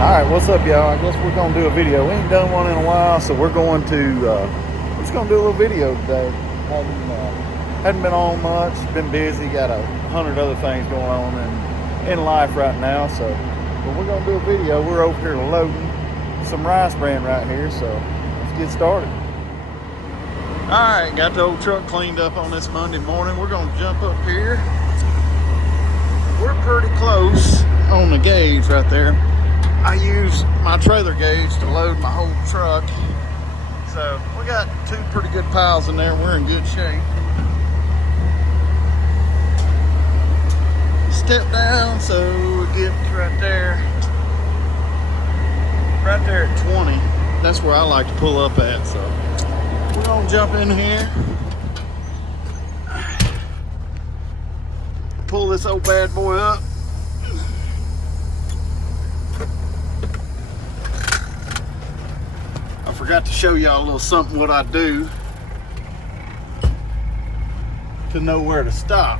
Alright, what's up y'all? I guess we're going to do a video. We ain't done one in a while, so we're going to we're just going to do a little video today. Hadn't been on much, been busy, got 100 other things going on in life right now, so but we're going to do a video. We're over here loading some rice bran right here, so let's get started. Alright, got the old truck cleaned up on this Monday morning. We're going to jump up here. We're pretty close on the gauge right there. I use my trailer gauge to load my whole truck. So we got two pretty good piles in there. We're in good shape. Step down so we get right there at 20. That's where I like to pull up at. So we're gonna jump in here, pull this old bad boy up. I forgot to show y'all a little something what I do to know where to stop.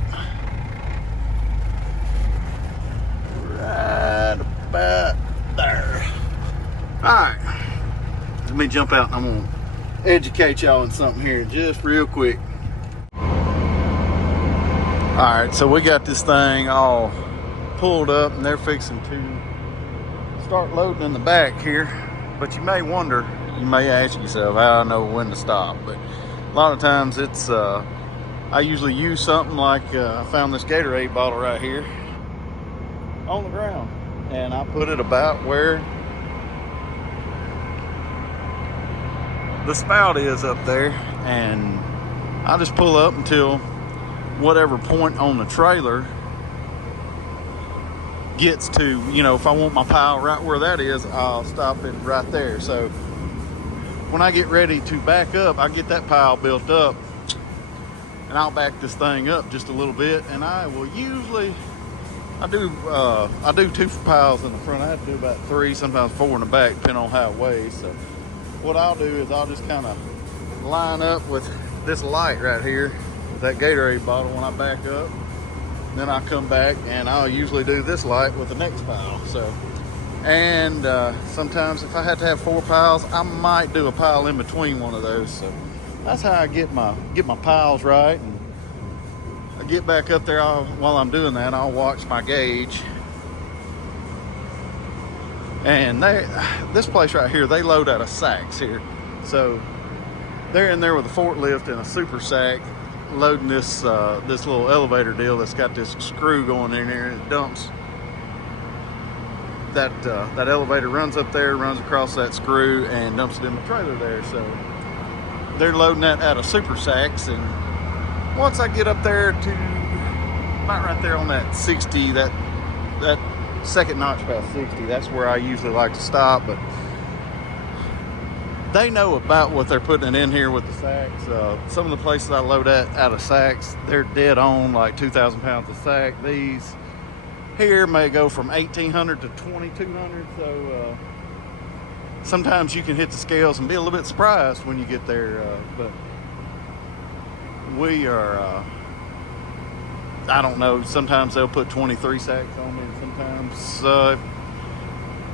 Right about there. Alright, let me jump out and I'm gonna educate y'all on something here just real quick. Alright, so we got this thing all pulled up and they're fixing to start loading in the back here. But you may wonder, you may ask yourself how I know when to stop. But a lot of times it's, I usually use something like, I found this Gatorade bottle right here on the ground. And I put it about where the spout is up there. And I just pull up until whatever point on the trailer gets to, you know, if I want my pile right where that is, I'll stop it right there. So when I get ready to back up, I get that pile built up and I'll back this thing up just a little bit, and I will usually, I do 2 piles in the front. I have to do about 3, sometimes 4 in the back, depending on how it weighs. So what I'll do is I'll just kind of line up with this light right here, with that Gatorade bottle when I back up. Then I come back and I'll usually do this light with the next pile. So, and sometimes if I had to have 4 piles, I might do a pile in between one of those. So that's how I get my piles right. And I get back up there. While I'm doing that, I'll watch my gauge. And this place right here, they load out of sacks here. So they're in there with a forklift and a super sack, loading this little elevator deal that's got this screw going in there. It dumps that elevator, runs up there, runs across that screw, and dumps it in the trailer there. So they're loading that out of super sacks. And once I get up there to about right there on that 60, that second notch past 60, that's where I usually like to stop. But they know about what they're putting in here with the sacks. Some of the places I load out of sacks, they're dead on, like 2,000 pounds a sack. These here may go from 1,800 to 2,200. So sometimes you can hit the scales and be a little bit surprised when you get there. But we are, I don't know, sometimes they'll put 23 sacks on me, and sometimes,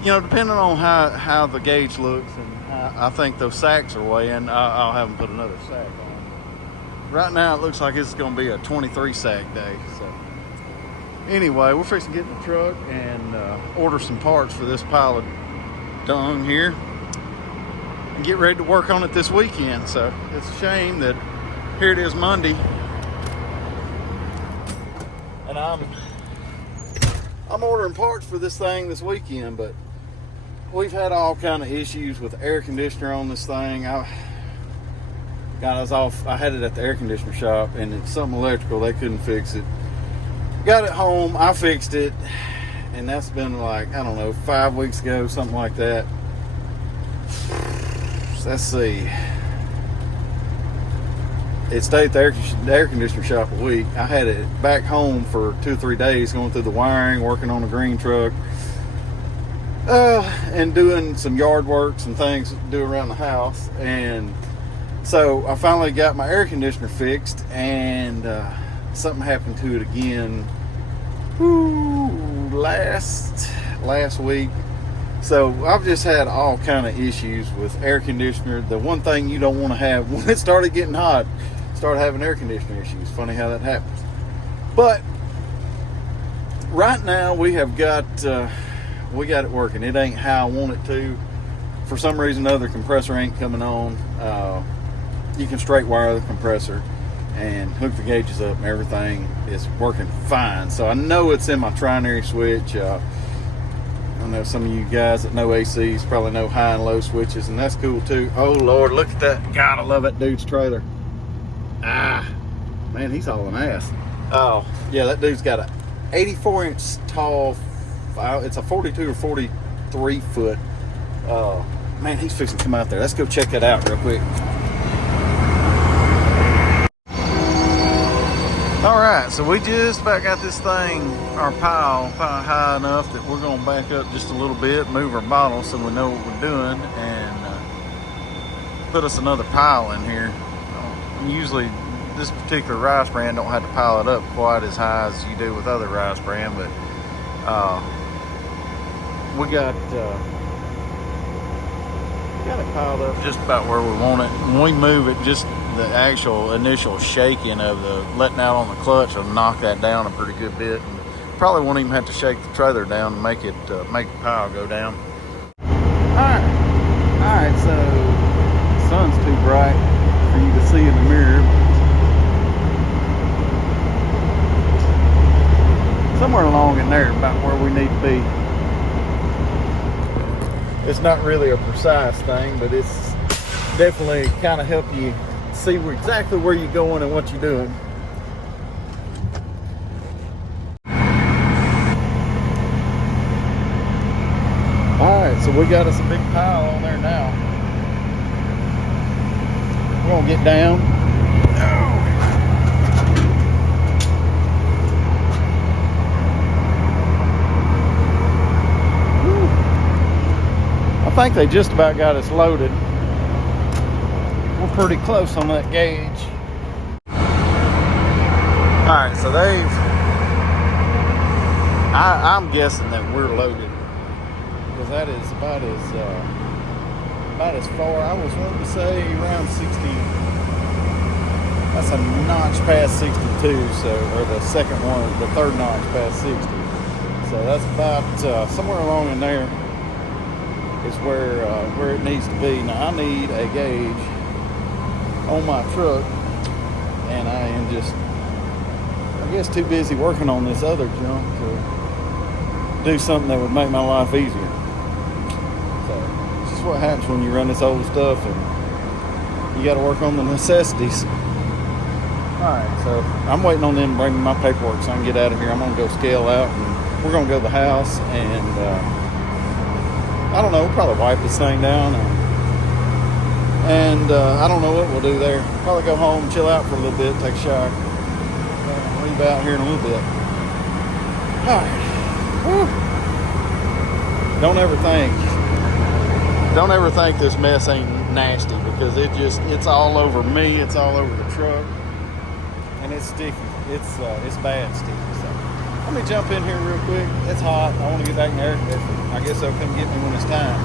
you know, depending on how the gauge looks and I think those sacks are weighing, I'll have them put another sack on. Right now it looks like it's going to be a 23 sack day. So anyway, we're fixing to get in the truck and order some parts for this pile of dung here and get ready to work on it this weekend. So it's a shame that here it is Monday and I'm ordering parts for this thing this weekend, but we've had all kind of issues with the air conditioner on this thing. I had it at the air conditioner shop, and it's something electrical. They couldn't fix it. Got it home. I fixed it, and that's been like, I don't know, 5 weeks ago, something like that. Let's see. It stayed at the air conditioner shop a week. I had it back home for 2 or 3 days, going through the wiring, working on the green truck. And doing some yard work, some things to do around the house. And so I finally got my air conditioner fixed, and something happened to it again last week. So I've just had all kind of issues with air conditioner. The one thing you don't want to have when it started getting hot, start having air conditioner issues. Funny how that happens. But right now we have got it working. It ain't how I want it to. For some reason or other, compressor ain't coming on. You can straight wire the compressor and hook the gauges up, and everything is working fine. So I know it's in my trinary switch. I know some of you guys that know ACs probably know high and low switches, and that's cool too. Oh Lord, look at that. God, I love that dude's trailer. Ah, man, he's hauling ass. Oh, yeah, that dude's got a 84-inch tall, it's a 42 or 43 foot. Man, he's fixing to come out there. Let's go check that out real quick. All right, so we just about got this thing, our pile high enough that we're gonna back up just a little bit, move our bottle so we know what we're doing, and put us another pile in here. Usually this particular rice bran don't have to pile it up quite as high as you do with other rice bran, but we got it piled up just about where we want it. When we move it, just the actual initial shaking of the letting out on the clutch will knock that down a pretty good bit, and probably won't even have to shake the trailer down to make the pile go down. All right, so the sun's too bright for you to see in the mirror. Somewhere along in there, about where we need to be. It's not really a precise thing, but it's definitely kind of help you see exactly where you're going and what you're doing. Alright, so we got us a big pile on there now. We're gonna get down. I think they just about got us loaded. We're pretty close on that gauge. All right, so I'm guessing that we're loaded, because that is about as far. I was wanting to say around 60. That's a notch past 62, or the second one, the third notch past 60. So that's about somewhere along in there is where it needs to be. Now I need a gauge on my truck, and I am just, I guess, too busy working on this other junk to do something that would make my life easier. So it's just what happens when you run this old stuff, and you got to work on the necessities. Alright, so I'm waiting on them to bring me my paperwork so I can get out of here. I'm going to go scale out, and we're going to go to the house, and I don't know, we'll probably wipe this thing down, and I don't know what we'll do there. Probably go home, chill out for a little bit, take a shower. Leave out here in a little bit. Alright. Don't ever think this mess ain't nasty, because it's all over me, it's all over the truck, and it's sticky. It's bad sticky. So let me jump in here real quick. It's hot. I want to get back in the air conditioner. I guess they'll come get me when it's time.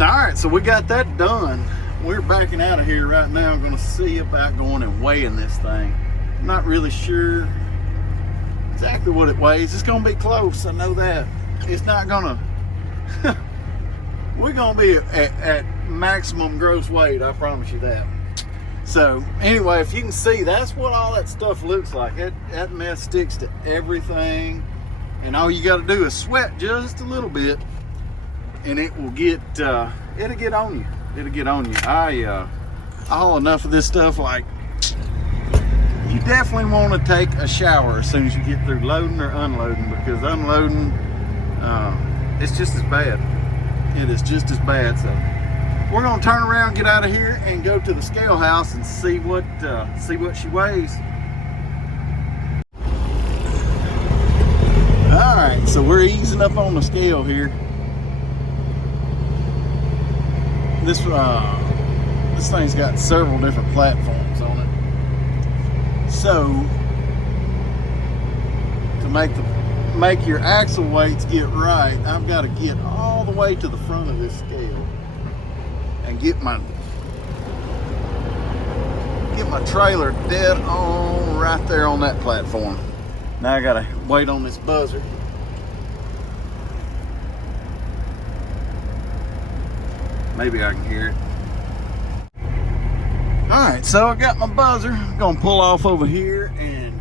Alright, so we got that done. We're backing out of here right now. I'm going to see about going and weighing this thing. I'm not really sure exactly what it weighs. It's going to be close, I know that. It's not going to... We're going to be at maximum gross weight, I promise you that. So, anyway, if you can see, that's what all that stuff looks like. That mess sticks to everything. And all you got to do is sweat just a little bit, and it will get, it'll get on you. It'll get on you. I haul enough of this stuff, like, you definitely want to take a shower as soon as you get through loading or unloading, because unloading, it's just as bad. It is just as bad. So we're gonna turn around, get out of here, and go to the scale house and see what she weighs. All right, so we're easing up on the scale here. This thing's got several different platforms on it. So make your axle weights get right, I've got to get all the way to the front of this scale and get my trailer dead on right there on that platform. Now I gotta wait on this buzzer. Maybe I can hear it. All right, so I got my buzzer. I'm gonna pull off over here, and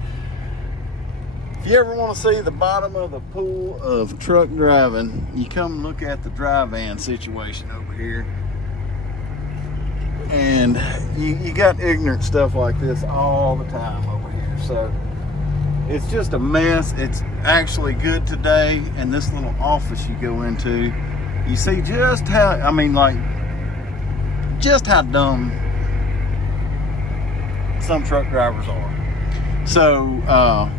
if you ever want to see the bottom of the pool of truck driving, you come look at the dry van situation over here. And you got ignorant stuff like this all the time over here. So it's just a mess. It's actually good today. And this little office you go into, you see just how, I mean, like, just how dumb some truck drivers are. So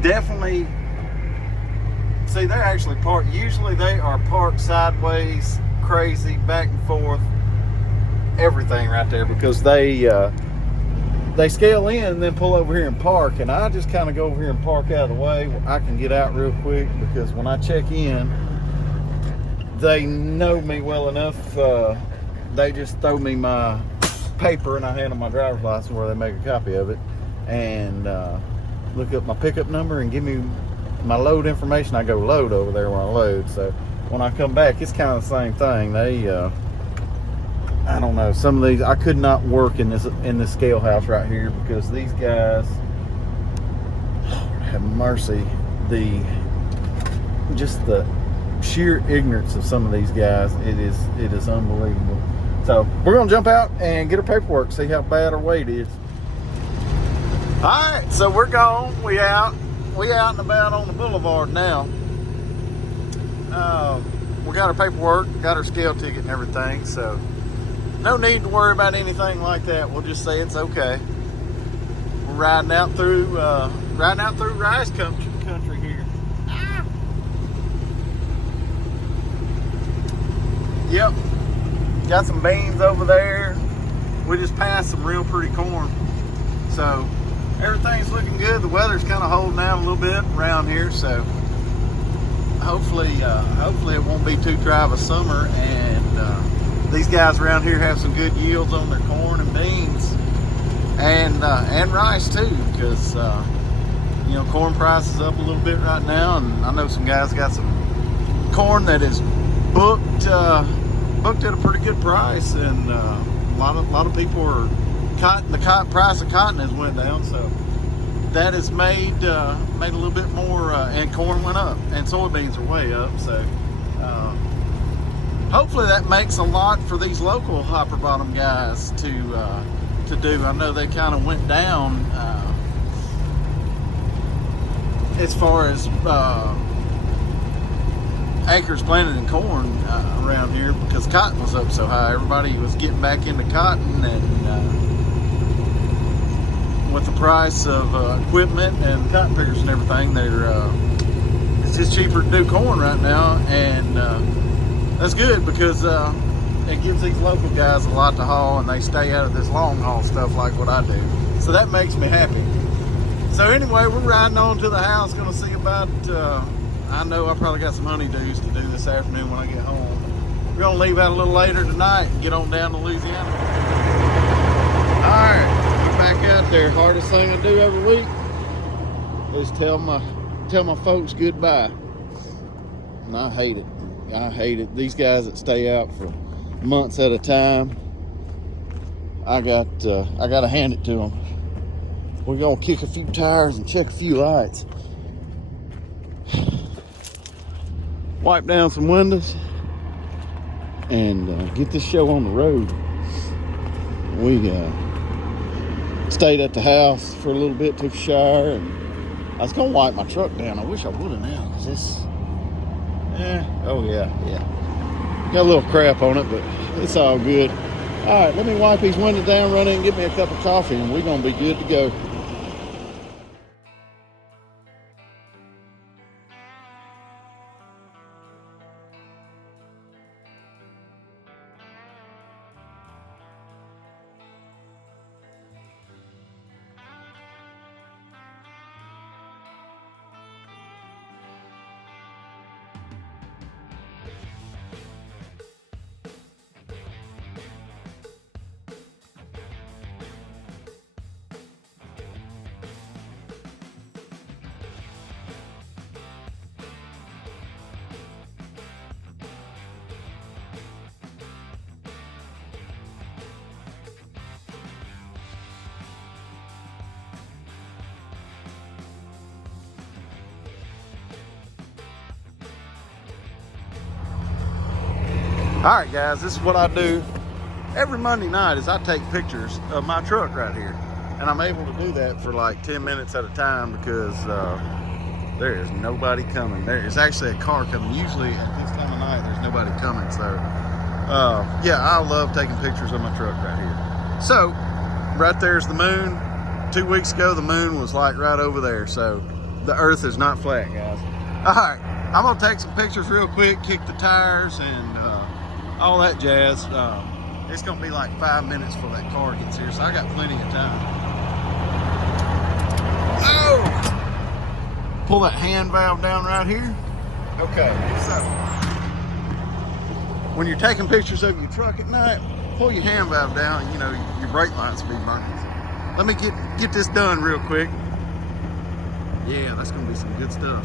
definitely, see, they're actually parked, usually they are parked sideways, crazy, back and forth, everything right there, because they scale in and then pull over here and park, and I just kind of go over here and park out of the way where I can get out real quick, because when I check in, they know me well enough. They just throw me my paper and I hand them my driver's license where they make a copy of it, and look up my pickup number and give me my load information. I go load over there when I load. So when I come back, it's kind of the same thing. They I don't know, some of these, I could not work in this scale house right here, because these guys, Lord have mercy, just the sheer ignorance of some of these guys, it is unbelievable. So we're gonna jump out and get our paperwork, see how bad our weight is. All right, so we're gone. We out and about on the boulevard now. We got our paperwork, got our scale ticket and everything, so no need to worry about anything like that. We'll just say it's okay. We're riding out through rice country here. Yep, got some beans over there. We just passed some real pretty corn, so everything's looking good. The weather's kind of holding out a little bit around here, so hopefully it won't be too dry of a summer, and these guys around here have some good yields on their corn and beans, and rice too, because you know, corn price is up a little bit right now, and I know some guys got some corn that is booked at a pretty good price, and a lot of people are the price of cotton has went down, so that has made a little bit more, and corn went up, and soybeans are way up, so hopefully that makes a lot for these local hopper bottom guys to do. I know they kind of went down as far as acres planted in corn around here, because cotton was up so high. Everybody was getting back into cotton, and with the price of equipment and cotton pickers and everything, it's just cheaper to do corn right now, and that's good, because it gives these local guys a lot to haul, and they stay out of this long haul stuff like what I do. So that makes me happy. So anyway, we're riding on to the house, gonna see about, I know I probably got some honeydews to do this afternoon when I get home. We're gonna leave out a little later tonight and get on down to Louisiana. All right, we're back out there. Hardest thing I do every week is tell my folks goodbye. And I hate it. I hate it. These guys that stay out for months at a time, I got to hand it to them. We're gonna kick a few tires and check a few lights, wipe down some windows, and get this show on the road. We stayed at the house for a little bit, took a shower, and I was gonna wipe my truck down. I wish I would have now, because this, oh yeah, got a little crap on it, but it's all good. All right, let me wipe these windows down, run in and get me a cup of coffee, and we're gonna be good to go. All right, guys, this is what I do every Monday night is I take pictures of my truck right here. And I'm able to do that for like 10 minutes at a time because there is nobody coming. There is actually a car coming. Usually at this time of night, there's nobody coming. So, yeah, I love taking pictures of my truck right here. So, right there's the moon. 2 weeks ago, the moon was like right over there. So, the earth is not flat, guys. All right, I'm going to take some pictures real quick, kick the tires, and all that jazz. It's going to be like 5 minutes before that car gets here, so I got plenty of time. Oh! Pull that hand valve down right here. Okay, so when you're taking pictures of your truck at night, pull your hand valve down, you know, your brake lights will be burning. Let me get this done real quick. Yeah, that's going to be some good stuff.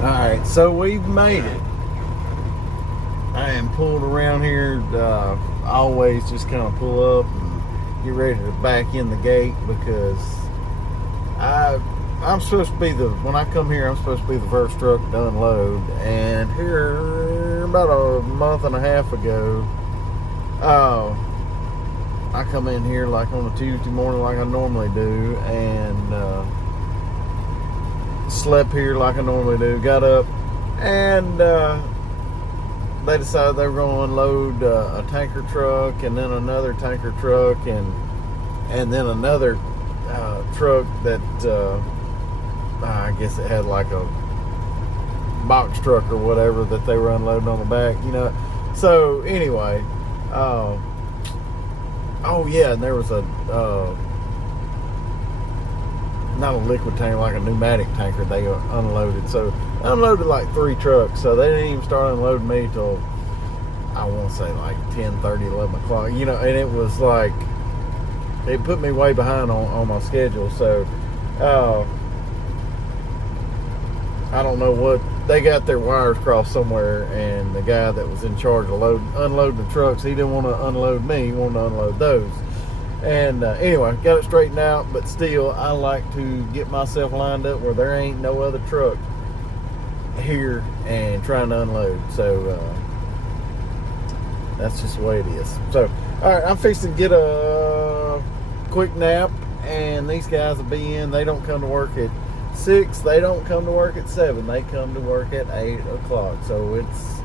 Alright, so we've made it. I am pulled around here. Always just kind of pull up and get ready to back in the gate because I'm supposed to be when I come here, I'm supposed to be the first truck to unload. And here, about a month and a half ago, I come in here like on a Tuesday morning like I normally do and slept here like I normally do, got up, and they decided they were going to unload a tanker truck and then another tanker truck and then another truck that I guess it had like a box truck or whatever that they were unloading on the back, you know. So anyway, oh yeah, and there was a not a liquid tank, like a pneumatic tanker they unloaded. So I unloaded like 3 trucks, so they didn't even start unloading me till I want to say like 10:30, 11 o'clock, you know. And it was like it put me way behind on my schedule. So I don't know what they got their wires crossed somewhere, and the guy that was in charge of unloading the trucks, he didn't want to unload me, he wanted to unload those. And anyway, got it straightened out, but still, I like to get myself lined up where there ain't no other truck here and trying to unload. So that's just the way it is. So, all right, I'm fixing to get a quick nap, and these guys will be in. They don't come to work at 6. They don't come to work at 7. They come to work at 8 o'clock. So it's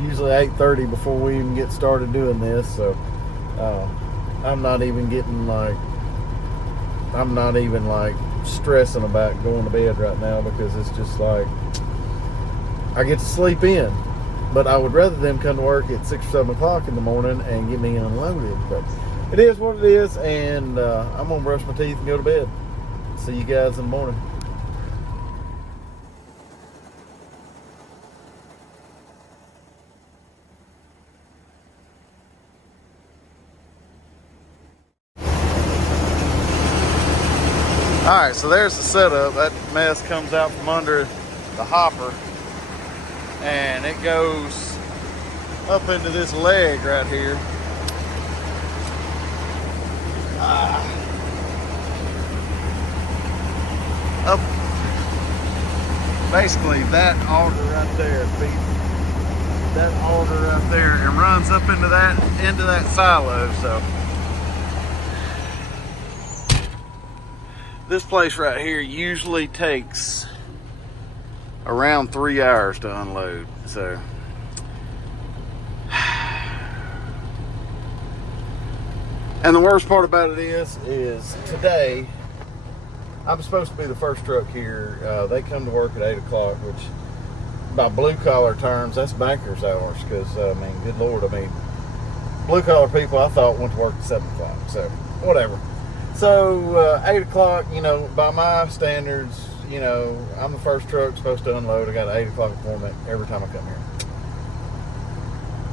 usually 8:30 before we even get started doing this. So I'm not even stressing about going to bed right now because it's just like I get to sleep in. But I would rather them come to work at 6 or 7 o'clock in the morning and get me unloaded. But it is what it is, and I'm going to brush my teeth and go to bed. See you guys in the morning. Alright, so there's the setup. That mess comes out from under the hopper, and it goes up into this leg right here. Up basically that auger right there, that auger right there, and runs up into that silo. So this place right here usually takes around 3 hours to unload. So and the worst part about it is today I'm supposed to be the first truck here. They come to work at 8 o'clock, which by blue collar terms, that's banker's hours. Because I mean, good Lord, I mean, blue collar people I thought went to work at 7 o'clock. So whatever. So 8 o'clock, you know, by my standards, you know, I'm the first truck supposed to unload. I got an 8 o'clock appointment every time I come here.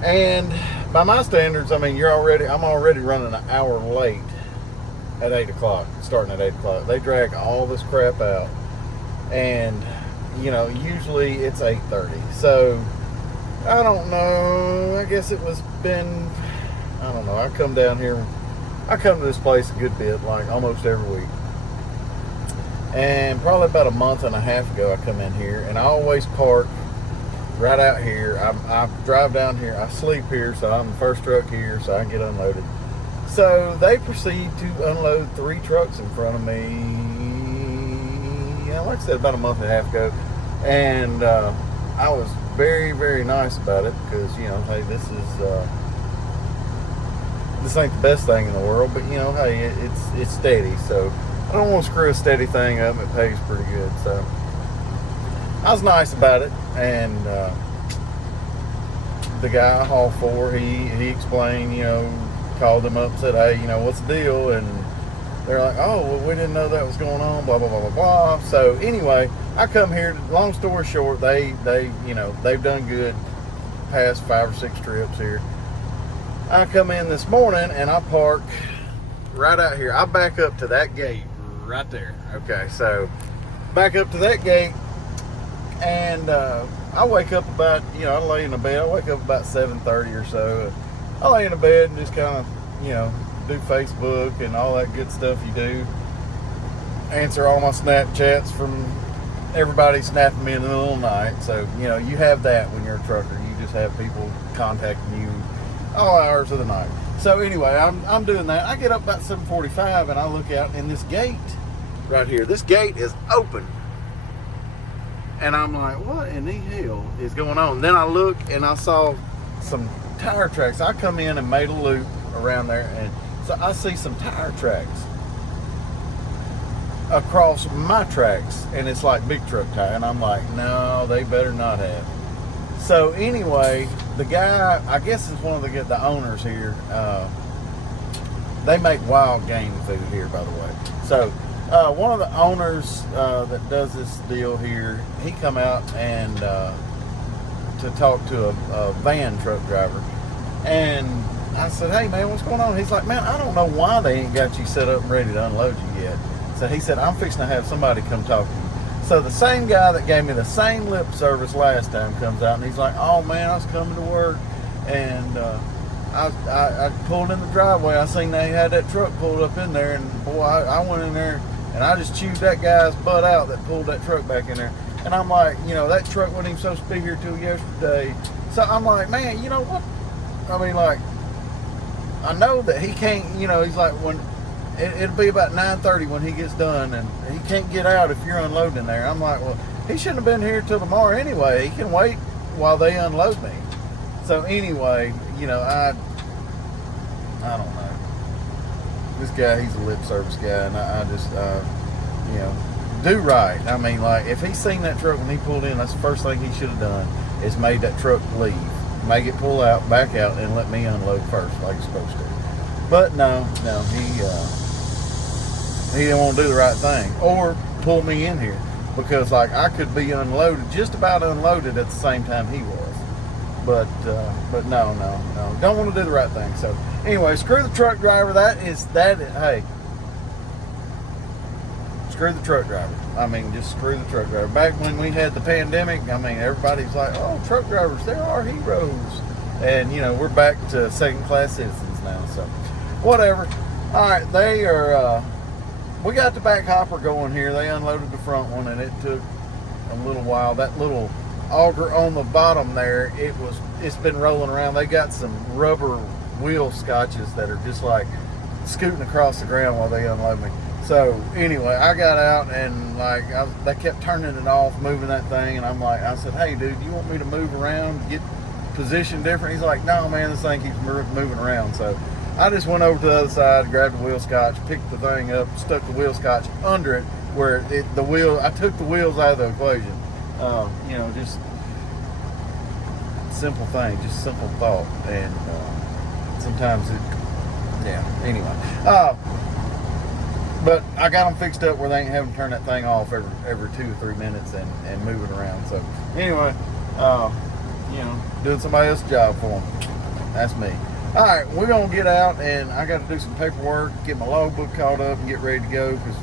And by my standards, I mean, I'm already running an hour late at 8 o'clock, starting at 8 o'clock. They drag all this crap out, and you know, usually it's 8:30. So I don't know, I guess I don't know, I come to this place a good bit, like almost every week. And probably about a month and a half ago I come in here, and I always park right out here. I drive down here, I sleep here, so I'm the first truck here, so I can get unloaded. So they proceed to unload 3 trucks in front of me, like I said, about a month and a half ago. And I was very, very nice about it, because, you know, hey, this ain't the best thing in the world, but, you know, hey, it's steady. So I don't want to screw a steady thing up. It pays pretty good. So I was nice about it, and the guy I haul for, he explained, you know, called them up and said, hey, you know, what's the deal? And they're like, oh, well, we didn't know that was going on, blah, blah, blah, blah, blah. So anyway, I come here, long story short, they you know, they've done good past 5 or 6 trips here. I come in this morning and I park right out here. I back up to that gate right there. Okay, so back up to that gate, and I wake up about, you know, I lay in the bed. I wake up about 7:30 or so. I lay in the bed and just kind of, you know, do Facebook and all that good stuff you do. Answer all my Snapchats from everybody snapping me in the middle of the night. So, you know, you have that when you're a trucker. You just have people contacting you all hours of the night. So anyway, I'm doing that. I get up about 7:45 and I look out, and this gate right here, this gate is open. And I'm like, what in the hell is going on? Then I look and I saw some tire tracks. I come in and made a loop around there, and so I see some tire tracks across my tracks, and it's like big truck tire, and I'm like, no, they better not have. So anyway, the guy, I guess is one of the owners here. They make wild game food here, by the way. So one of the owners that does this deal here, he come out and to talk to a van truck driver, and I said, hey man, what's going on? He's like, man, I don't know why they ain't got you set up and ready to unload you yet. So he said, I'm fixing to have somebody come talk to you. So the same guy that gave me the same lip service last time comes out, and he's like, oh man, I was coming to work, and I pulled in the driveway. I seen they had that truck pulled up in there, and boy, I went in there and I just chewed that guy's butt out that pulled that truck back in there. And I'm like, you know, that truck wasn't even supposed to be here till yesterday. So I'm like, man, you know what? I mean, like, I know that he can't, you know, he's like, when it'll be about 9:30 when he gets done, and he can't get out if you're unloading there. I'm like, well, he shouldn't have been here till tomorrow anyway. He can wait while they unload me. So anyway, you know, I don't know. This guy, he's a lip service guy, and I just, you know, do right. I mean, like, if he seen that truck when he pulled in, that's the first thing he should have done. is made that truck leave, make it pull out, back out, and let me unload first like it's supposed to. But no, he didn't want to do the right thing or pull me in here, because like I could be unloaded, just about unloaded at the same time he was. But no, don't want to do the right thing. So anyway, screw the truck driver. Hey, screw the truck driver. I mean, just screw the truck driver. Back when we had the pandemic, I mean, everybody's like, oh, truck drivers, they're our heroes. And, you know, we're back to second-class citizens now, so whatever. All right, they are, we got the back hopper going here. They unloaded the front one, and it took a little while. That little auger on the bottom there, it's been rolling around. They got some rubber wheel scotches that are just like scooting across the ground while they unload me. So anyway, I got out and like they kept turning it off, moving that thing, and I said, hey dude, you want me to move around, get position different? He's like, no man, this thing keeps moving around. So I just went over to the other side, grabbed the wheel scotch, picked the thing up, stuck the wheel scotch under it where I took the wheels out of the equation. You know, just simple thing, just simple thought, and sometimes anyway. But I got them fixed up where they ain't having to turn that thing off every 2 or 3 minutes and move it around. So anyway, you know, doing somebody else's job for them. That's me. All right, we're going to get out, and I got to do some paperwork, get my logbook caught up, and get ready to go, because,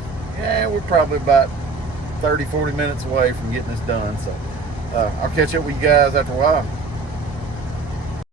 we're probably about 30, 40 minutes away from getting this done. So I'll catch up with you guys after a while.